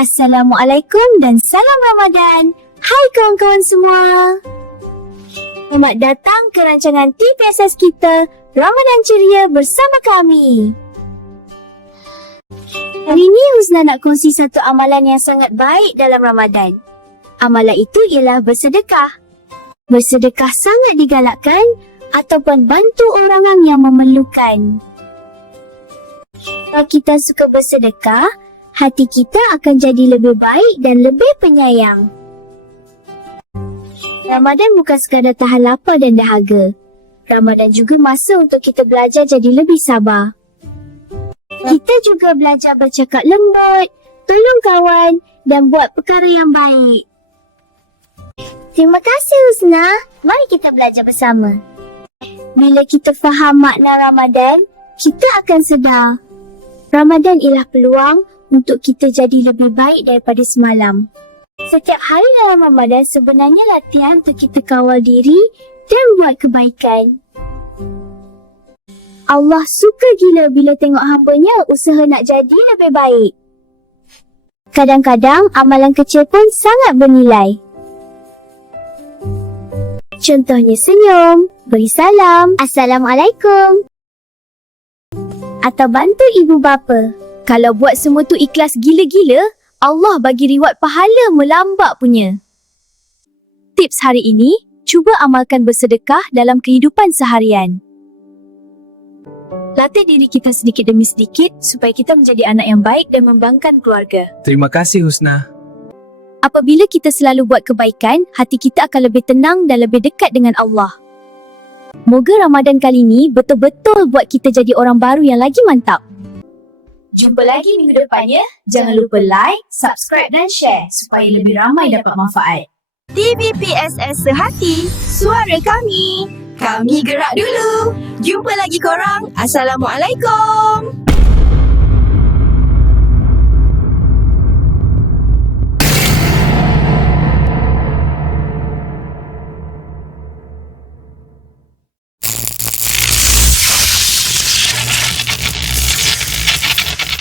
Assalamualaikum dan salam Ramadan. Hai kawan-kawan semua. Selamat datang ke rancangan TPSS kita, Ramadan Ceria bersama kami. Hari ini Husna nak kongsi satu amalan yang sangat baik dalam Ramadan. Amalan itu ialah bersedekah. Bersedekah sangat digalakkan ataupun bantu orang yang memerlukan. Kalau kita suka bersedekah, hati kita akan jadi lebih baik dan lebih penyayang. Ramadan bukan sekadar tahan lapar dan dahaga. Ramadan juga masa untuk kita belajar jadi lebih sabar. Kita juga belajar bercakap lembut, tolong kawan dan buat perkara yang baik. Terima kasih Husna. Mari kita belajar bersama. Bila kita faham makna Ramadan, kita akan sedar Ramadan ialah peluang untuk kita jadi lebih baik daripada semalam. Setiap hari dalam Ramadan sebenarnya latihan untuk kita kawal diri dan buat kebaikan. Allah suka gila bila tengok hamba-Nya usaha nak jadi lebih baik. Kadang-kadang amalan kecil pun sangat bernilai. Contohnya senyum, beri salam, Assalamualaikum. Atau bantu ibu bapa. Kalau buat semua tu ikhlas gila-gila, Allah bagi reward pahala melambak punya. Tips hari ini, cuba amalkan bersedekah dalam kehidupan seharian. Latih diri kita sedikit demi sedikit supaya kita menjadi anak yang baik dan membanggakan keluarga. Terima kasih Husna. Apabila kita selalu buat kebaikan, hati kita akan lebih tenang dan lebih dekat dengan Allah. Moga Ramadan kali ini betul-betul buat kita jadi orang baru yang lagi mantap. Jumpa lagi minggu depannya. Jangan lupa like, subscribe dan share supaya lebih ramai dapat manfaat. TVPSS Sehati, suara kami. Kami gerak dulu. Jumpa lagi korang. Assalamualaikum.